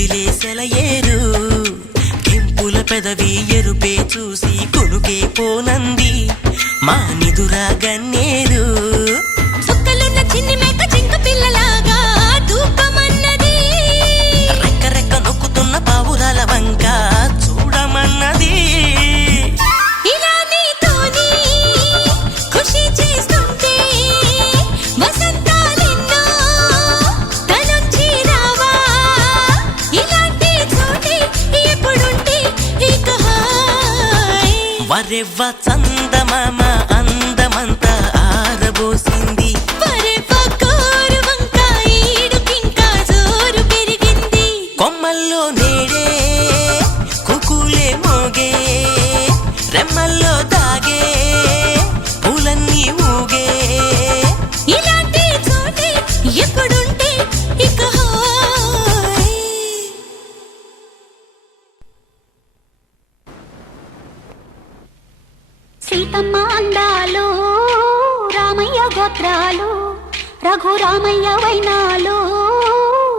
కదిలేసెల ఏరు కెంపుల పెదవి ఎరుపే చూసి కొనుకే పోనంది మా నిదురా గన్నేరు సుక్కలున్న చిన్ని మేక చింక పిల్లలాగా దూకమన్నది రెక్క రెక్క నొక్కుతున్న పావురాల వంక చూడమన్నది ఇలా నీతోని ఖుషి చేస్తుంటే వసంతాలెన్నో తనొచ్చి రావా ఇలాంటి చోటే ఎప్పుడుంటే ఇక హాయ్ వరెవ్వ చందమామ అందమంతా ఆరబోసింది వరెవ్వ కోరు వంక ఈడుకింకా జోరు పెరిగింది కొమ్మల్లో నేడే కుకులే మోగే రెమ్మల్లో దాగే పూలన్నీ ఊగే ఇలాంటి చోటే ఎప్పుడుంటే ఇక హాయ్ సీతమ్మ అందాలు రామయ్య గోత్రాలు రఘురామయ్య వైనాలు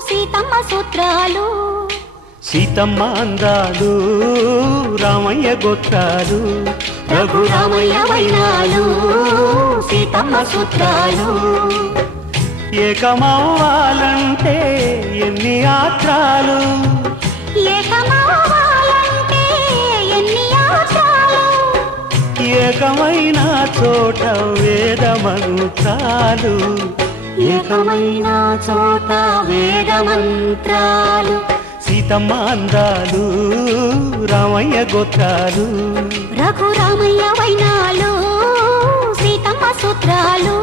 సీతమ్మ సూత్రాలు సీతమ్మ అందాలు రామయ్య గోత్రాలు రఘురామయ్య వైనాలు సీతమ్మ సూత్రాలు ఏకమవ్వాలంటే ఎన్ని ఆత్రాలు ఏకమవ్వాలంటే ఎన్ని ఆచారాలు ఏకమైన చోట వేద మంత్రాలు ఏకమైన చోట వేద మంత్రాలు సీతమ్మ అందాలు రామయ్య గోత్రాలు రఘురామయ్య వైనాలు సీతమ్మ సూత్రాలు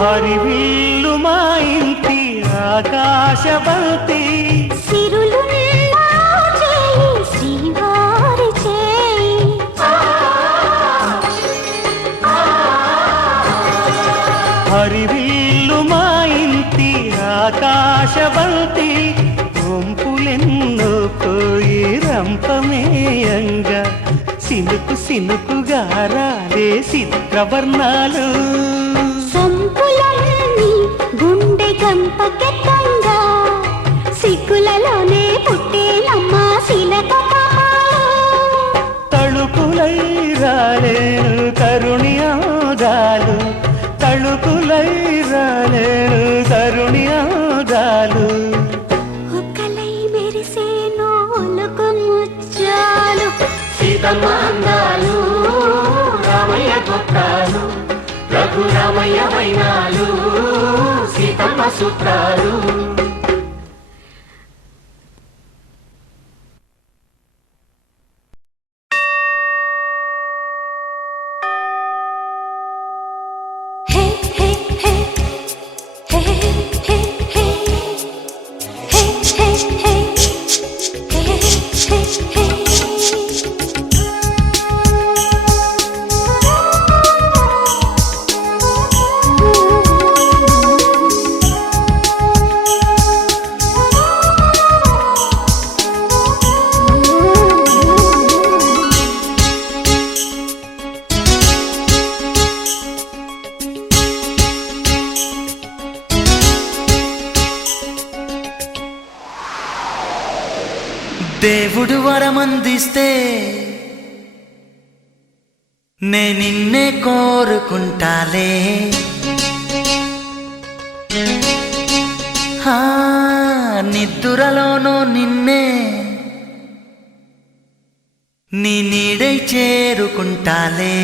హరివిల్లు మా ఇంటి ఆకాశబంతి సిరులున్నా చేయి శ్రీవారి చేయి హరివిల్లు మా ఇంటి ఆకాశబంతి వంపులెన్నో కోయి రంపమేయంగా సినుకు సినుకుగా రాలే చిత్రవర్ణాలు సంపులన్నీ గుండె గంపకెత్తంగా సిగ్గులలోనే పుట్టేనమ్మ శిలక తళుకులై రాలేను తరుణి ఆదాలు తళుకులై రాలేను తరుణి ఆదాలు ఒక్కలై మెరిసే నోలుకు ముచ్చాలు సీతమ్మ అందాలు రామయ్య గోత్రాలు రఘురామయ్య వైనాలు సీతమ్మ సూత్రాలు హే హే హే హే హే హే హే హే హే హే దేవుడు వరమందిస్తే నే నిన్నే కోరుకుంటాలే నిద్దురలోనూ నిన్నే నీ నీడై చేరుకుంటాలే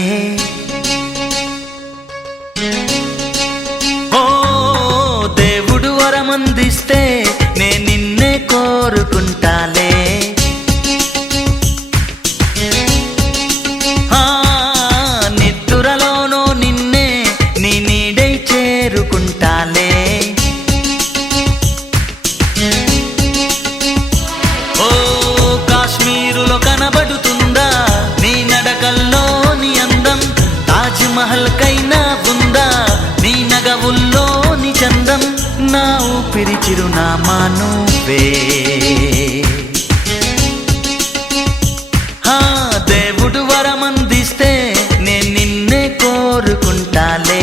ఓ దేవుడు వరమందిస్తే నే నిన్నే కోరుకుంటాలే నిద్దురలోనూ నిన్నే నీ నీడై చేరుకుంటాలే ఓ చిరునామా నువ్వే. హా, దేవుడు వరమందిస్తే నేను నిన్నే కోరుకుంటాలే.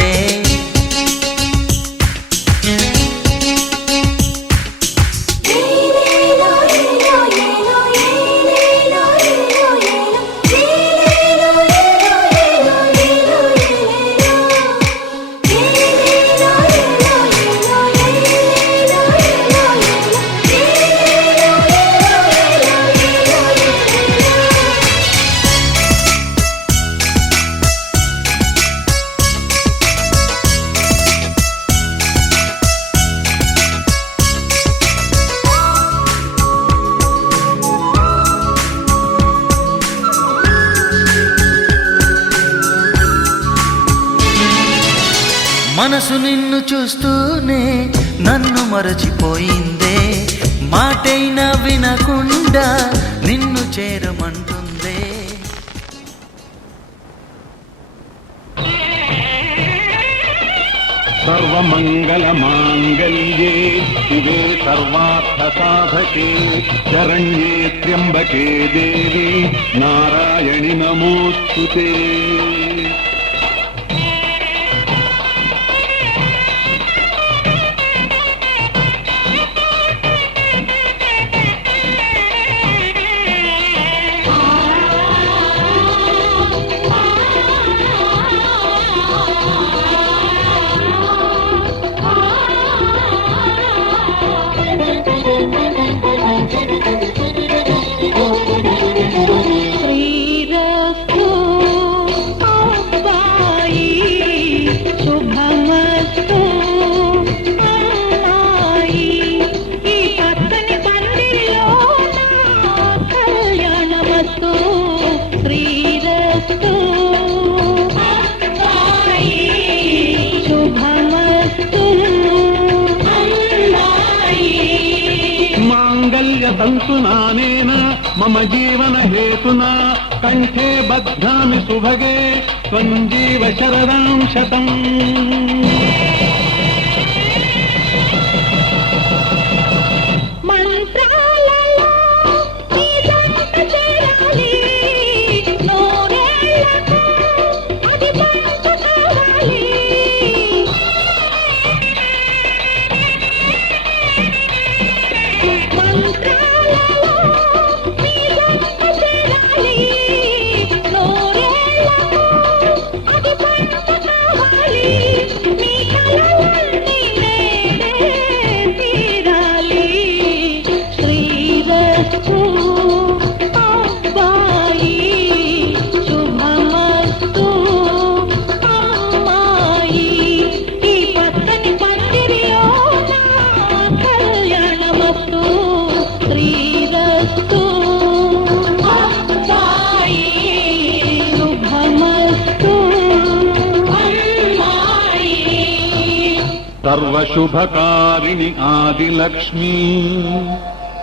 మనసు నిన్ను చూస్తూనే నన్ను మరచిపోయిందే, మాటైనా వినకుండా నిన్ను చేరమంటుందే. సర్వమంగళ మాంగళ్యే శివే సర్వార్థ సాధకే శరణ్యే త్ర్యంబకే దేవి నారాయణి నమోస్తుతే. శ్రీరస్తు అబ్బాయి శుభమస్తు అమ్మాయి, ఈ పచ్చని పందిరిలో కళ్యాణమస్తు. శ్రీరస్తు అబ్బాయి శుభమస్తు అమ్మాయి. మాంగళ్య తంతునానేన మమ జీవన హేతునా కంఠే బధ్నామి సుభగే త్వం జీవ శరదాం శతం. మంత్రాలలో నీ జంట చేరాలి, నూరేళ్లకు అది పంచు కావాలి. మంత్రాలలో నీ జంట చేరాలి, నూరేళ్లకు అది పంచు కావాలి. నీ కలలన్నీ నేడే తీరాలి. శ్రీరస్తు అబ్బాయి శుభమస్తు అమ్మాయి, ఈ పచ్చని పందిరిలో కళ్యాణమస్తు. శ్రీరస్తు అబ్బాయి శుభమస్తు అమ్మాయి. సర్వశుభకారిణి ఆదిలక్ష్మీ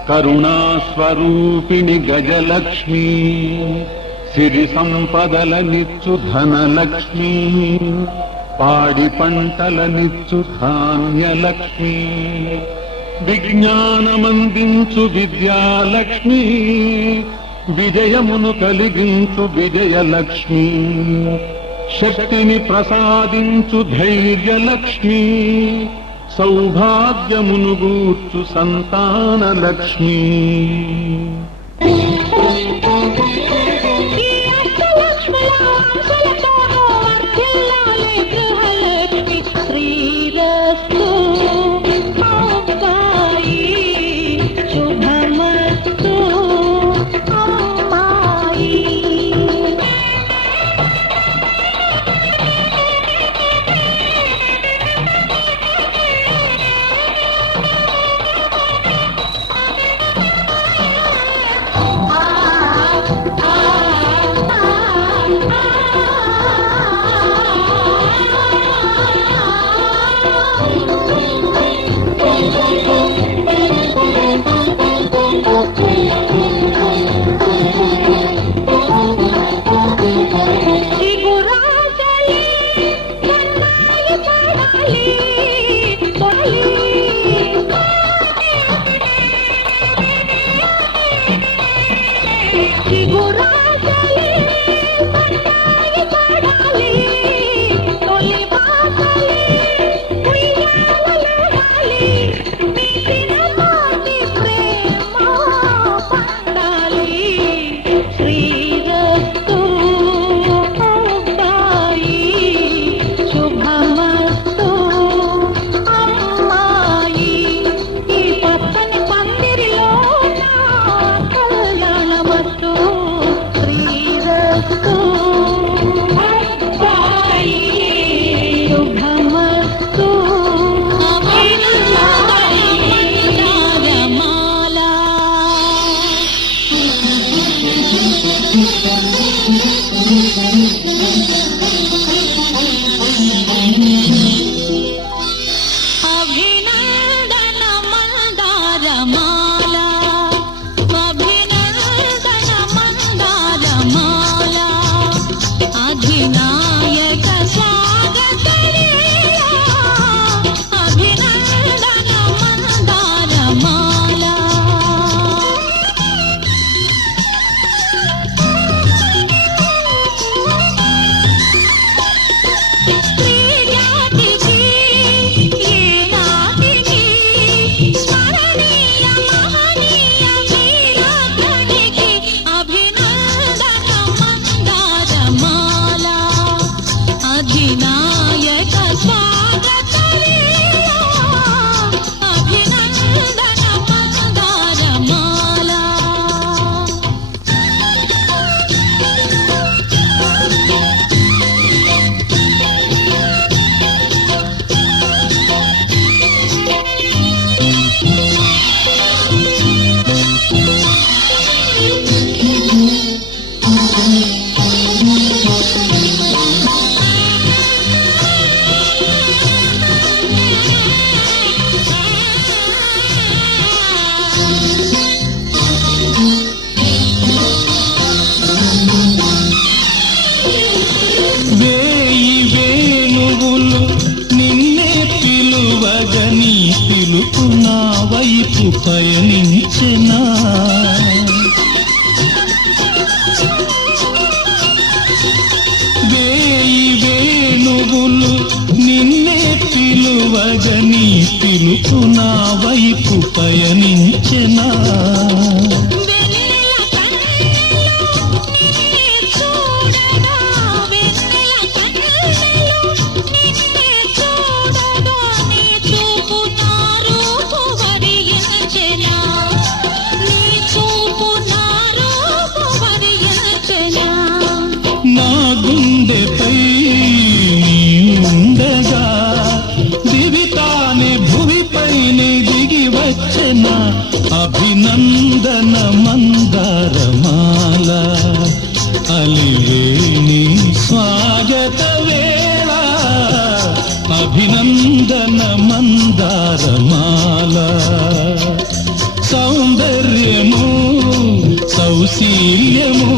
కరుణాస్వరూపిణి గజలక్ష్మీ సిరి సంపదల నిచ్చు ధనలక్ష్మీ పాడి పంటల నిచ్చు ధాన్యలక్ష్మీ విజ్ఞానమందించు విద్యాలక్ష్మీ విజయమును కలిగించు విజయలక్ష్మీ శక్తిని ప్రసాదించు ధైర్యలక్ష్మీ సౌభాగ్యమును గూర్చు సంతానలక్ష్మీ. ఈ అష్టలక్ష్ముల అంశలతో వర్ధిల్లాలి గృహలక్ష్మి. శ్రీరస్తు అబ్బాయి శుభమస్తు అమ్మాయి. చిగురాశలే పట్టాయి పడాలి, తొలి బాసలే ఉయ్యాలలూగాలి, మీటిన మాటి ప్రేమ పండాలి. శ్రీరస్తు అబ్బాయి, శుభమస్తు అమ్మాయి, ఈ పచ్చని పందిరిలో నా కళ్యాణమస్తు. శ్రీరస్తు అబ్బాయి, శుభమస్తు అభినందన మందారమాల, అభినందన మందారమాల, అధినాయక స్వాగతలీల, అభినందన మందారమాల. శ్రీజాతికి ఏనాటికి స్మరణీయ మహనీయ వీరాగ్రహికి అభినందన మందారమాల, అధినాయక స్వాగతలీల, అభినందన మందారమాల. వేయి వేణువులు నిన్నే పిలువగని పిలుపు నా వైపు పయనించెనా, వేయి వేణువులు నిన్నే పిలువగని పిలుపు నా వైపు పయనించెనా. వెన్నెల కన్నెలో నిన్నే చూడగా, వెన్నెల కన్నెలో నిన్నే చూడగా, నీ చూపు నా రూపు వరించెనా, నీ చూపు నా రూపు వరించెనా. నా గుండెపై ఉండగా దివితానే భువిపైనే దిగి వచ్చన, అభినందన మందారమాల, అలివేణి స్వాగత వేళ, అభినందన మందారమాల. సౌందర్యము సౌశీల్యము